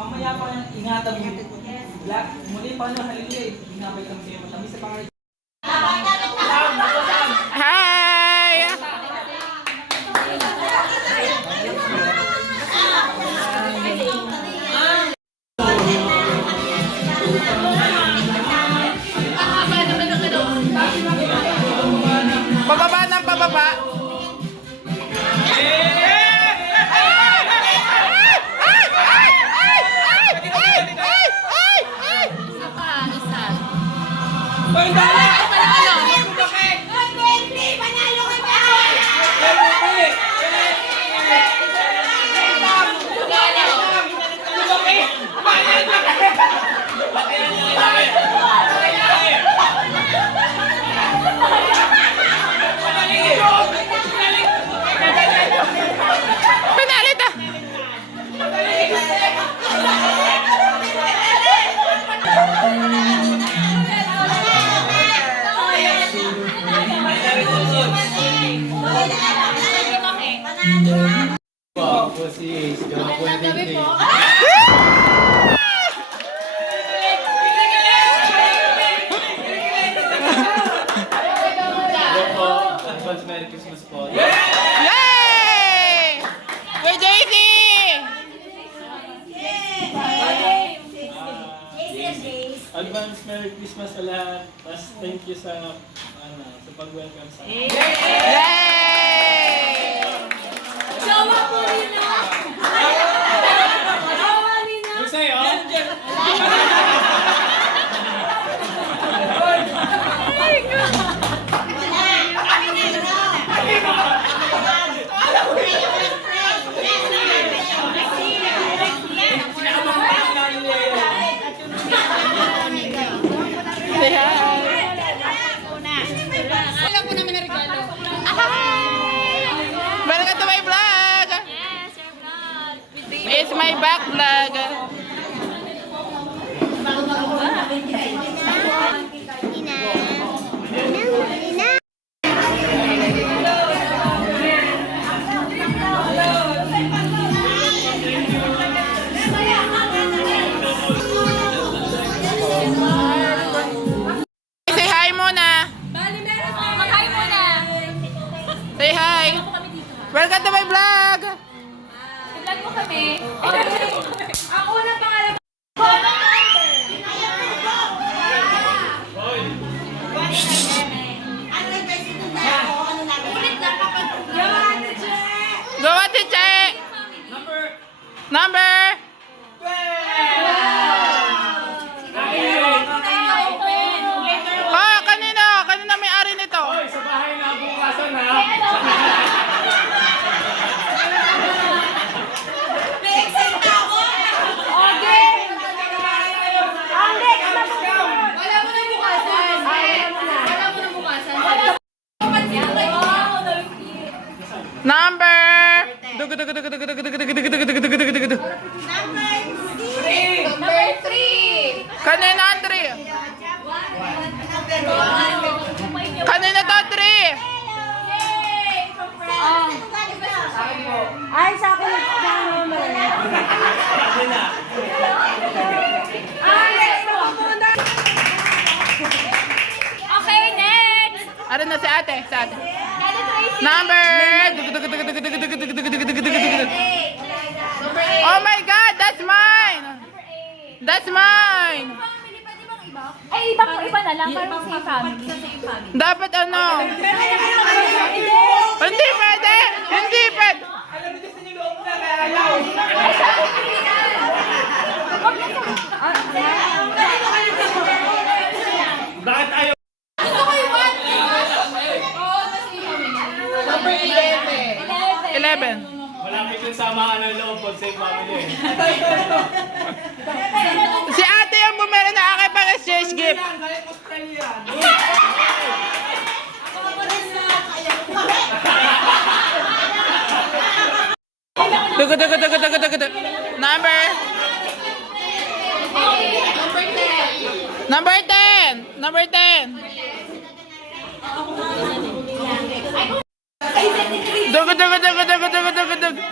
Mamaya pa ingatan mo. Muli pa no, halili. Hinabay kami sa'yo. Matamis sa pangalit. Hi! Pababa ng pababa. Pinalit ah. Advance Merry Christmas po. Yay! Kay JC! Advance Merry Christmas sa lahat. Tapos thank you sa pag-welcome sa akin. Yay! Jowa po rin ah! Jowa rin ah! Yung sa'yo? Welcome to my vlog! Yes, your vlog! It's my back vlog. Say hi muna. Bali, meron tayo. Mag-hi muna! Say hi. Welcome to my vlog. I-vlog mo kami. Ang unang pangalan ko. Ulit lang kapag... Go Ate Che. Number. Oh, kanina. Kanina may-ari nito. Hoy, sa bahay na bukasan ha. Wala mo na bukasan. Wala mo na bukasan. Number. Dugu dugu dugu dugu dugu dugu dugu dugu dugu dugu dugu dugu dugu. Number 3. Kanina 3. Kanina to 3. Ay, sa akin na Okay, next! Ano na si ate? Si ate. Daddy Tracy! Number. Dugu dugu dugu dugu dugu dugu dugu dugu dugu dugu dugu dugu. Oh my God, that's mine. That's mine. Ay, iba na lang. Parang sa family. Dapat ano? Hindi pwede. Hindi pwede. Alam niyo sa loob na ayaw. Bakit ayaw? Gusto ko yung 1. Number 11. Malapit yung samaan ng loob pag same family. Si ate yung bumili na aking pang exchange gift. Dugu dugu dugu dugu dugu dugu. Number. Number 10. Number 10. Dugu dugu dugu dugu dugu dugu dugu.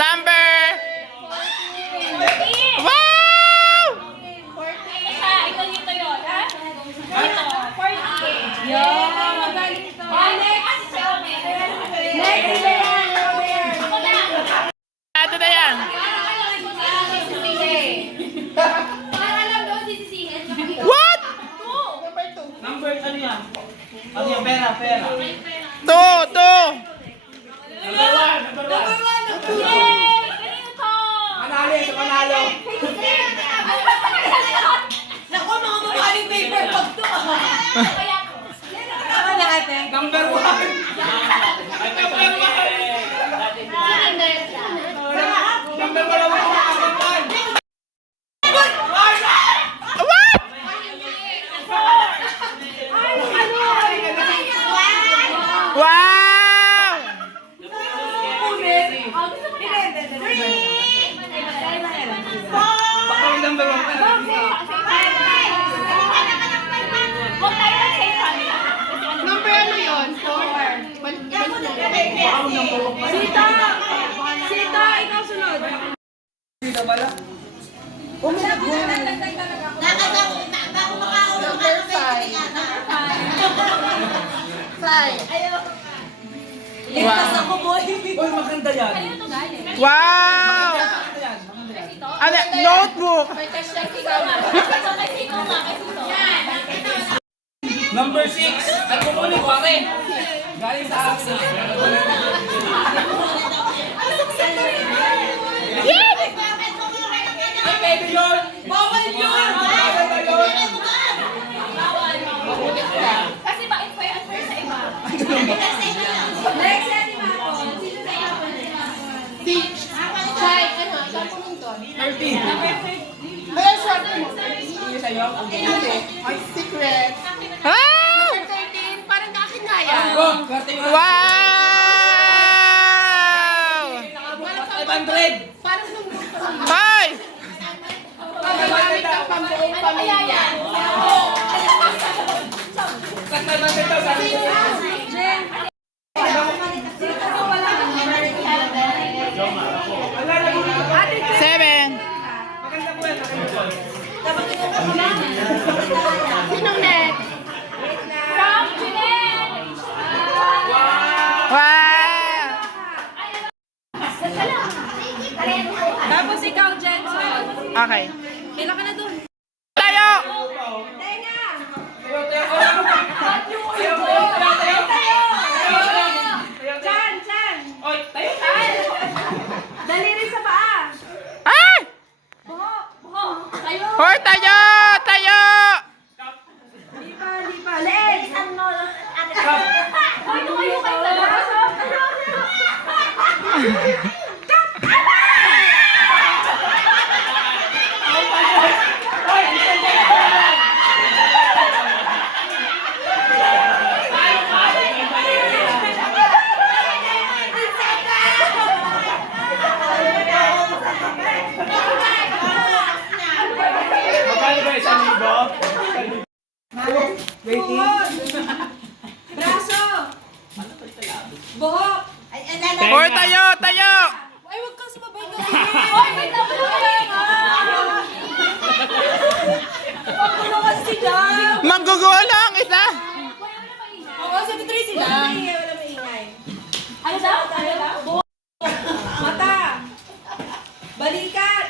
Number Pera. Two. Number one. Yay! Kanino to? Manalo. Naku, mga mamaling paper bag to. Kaya to. Ano na ate? Number one. Number one ang mga kapitan. Wow! Baka yung number one ka. Huwag tayo mag-say camera. Number ano yun? Sita, ikaw sunod. Dito pala. Ligtas ako, boy. Uy, maganda yan. Kanino to galing? Wow! Maganda yan. Ito? Ano? Notebook! Kay Sito nga. Kay Sito. Yan. Number 6. Ay, kumuli pare. Galing sa akin. Ay, pwede yun. Bawal yun! Bawal. Kasi ba-unfair sa iba. Next, Ate Mato. Chai, ano? Saan po nung to? 30. Kaya short mo. Sige sa'yo. Ay, secret. Ah! 13, parang akin nga yan. Go, 31. Wow! 500. Parang nung Hoy! Gamit ang pambuong Ano kaya yan? 500 daw sabi ko. Wala na mo dito. 7. Maganda po yan. Sinong next? From Jeanette! Wow! Tapos ikaw, Jensen. Okay. Pila ka na dun. Tayo! Tenga! Tayo, tayo. Tayo, tayo, tayo. Chan, Chan! Oy, tayo. Daliri sa paa! Ay! Buhok! Buhok! Kayo! Hoy, tayo! Tayo! Lipa! Leeg! Hoy, tumayo kayo dalawa. Magkano ba isang libo? Tuhod! Braso! Buhok! Hoy, tayo! Tayo! Ay, huwag kang sumabay ka. Hoy, wait lang. Pagkulungan sila! Manggugulo ang isa! Oo, 73 sila. Wala maingay. Ano daw? Ano daw? Mata! Balikat!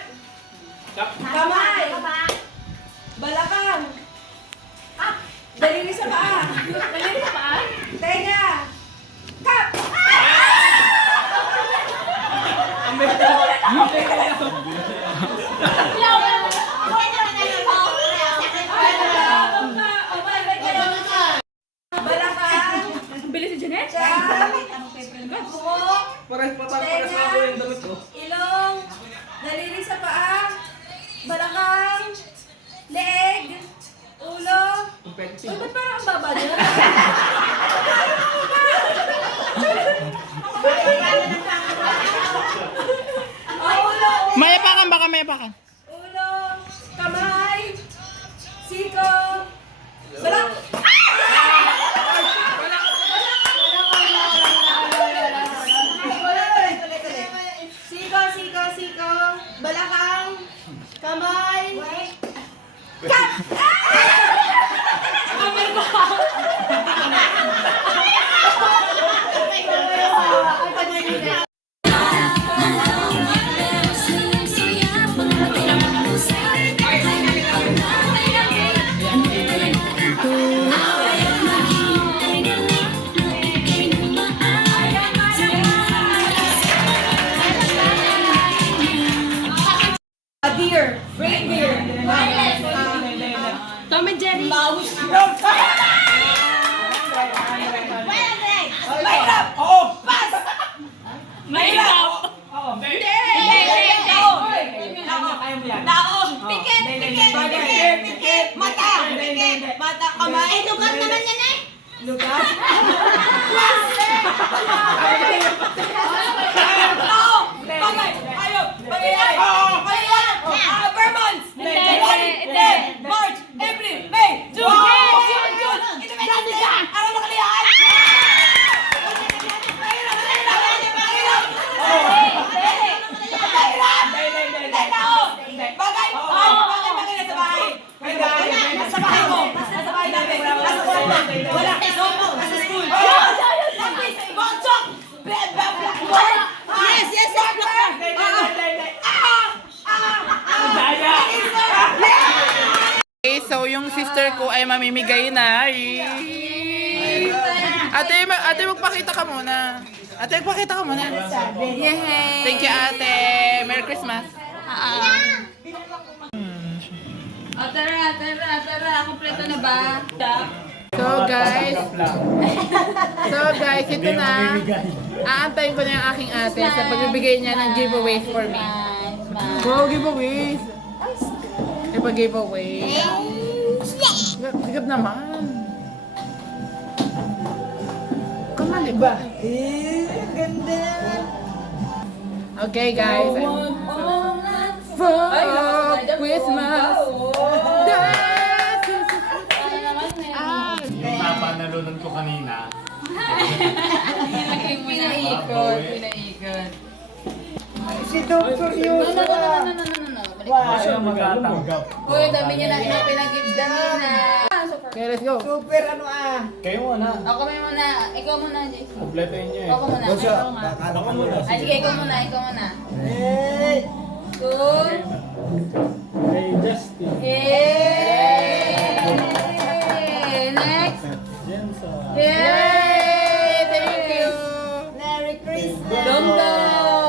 Kamay! Balakang! Daliri sa paa! Daliri sa paa? Tenga! Kap! Balakang! Bilis si Jeanette? Tiyan! Buhok! Pares na ako yung damit ko. Ilong! Daliri sa paa! Balakang! Leeg! Ulo! Uy, ba't parang ang baba niya? Ulo! Mayapakan baka mayapakan. Ulo! Kamay! Siko! Balak! Siko! Balakang! Kamay! Cut! Hãy subscribe cho kênh Ghiền Mì Gõ để không bỏ lỡ Lugar naman yan eh. Lugar? Bagay! Ayop! Pangyayari! Pangyayari! Vermont! January! March! April! May! June! June! Independence Day! Araw ng Kaliyahan! Bagay! Bagay na sa bahay! Nasa bahay mo! Nasa bahay namin! Nasa kwarto! Wala! Nasa school! Bangchok! Blackboard! Yes! Yes! Okay, so yung sister ko ay mamimigay na. Ate, magpakita ka muna. Ate, magpakita ka muna. Yay! Thank you, ate. Merry Christmas. Tara. Kompleto na ba? So guys, ito na. Aantayin ko na yung aking ate sa pagbibigay niya ng giveaways for me. Wow, giveaways! Ipag-giveaway. Sigap naman. Kamali ba? Ganda! Okay guys. For Christmas. Napanalunan ko kanina. Pinaikot. Si Dr. Yusa! Siya magtatanggap. Uy, dami niya na pinag-gift kanina. Okay, let's go. Super ano ah! Kayo muna. Ako muna. Ikaw muna, Jason. Kompletuhin niyo eh. Ako muna. Ikaw nga. Ako muna. Ay, sige, ikaw muna. Hey! Good. Kay Justin. Yay! Next. Jensen. Yay! Thank you. Merry Christmas! Dongdong.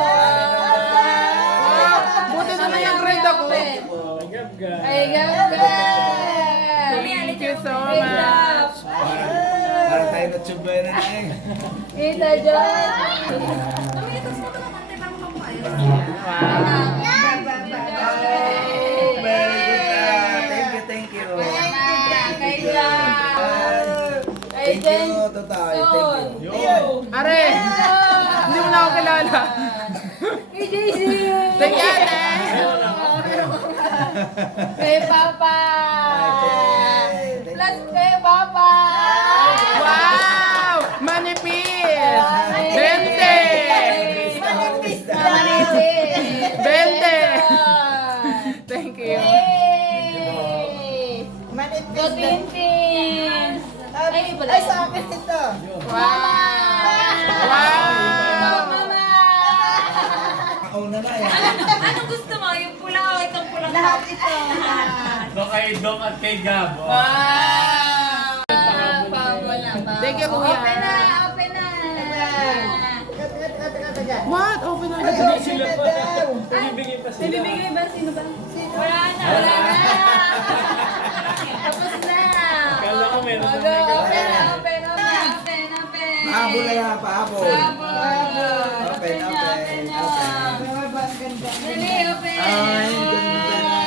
Buti na lang yung grade ako. Gab-gab. Ay, ganda. Thank you so much. Para tayo natsubay na eh. Kita dyan. Very good na. Thank you. Thank you, Tatay. Thank you. Are, hindi mo na ako kilala. Thank you, ate. Kay Papa. Plus kay Papa. Wow! Manipis! 20! 20! Thank you. Gotintins. Ay, pala. Ay, sa akin ito! Wow! Wow! Mama. Ako na na eh. Anong gusto mo? Yung pula o itong pulang Lahat ito! Doon kay Dong at kay Gab. Oh. Wow! Thank you, kuya. Open na. What? Open na. Hindi sila pa. Bibigay pa sila. Bibigay ba? Sino ba? Wala na. Tapos na. Kala ko meron na Open. Pahabol na yan, pahabol. Open. Dali, open. Ay, ganda na.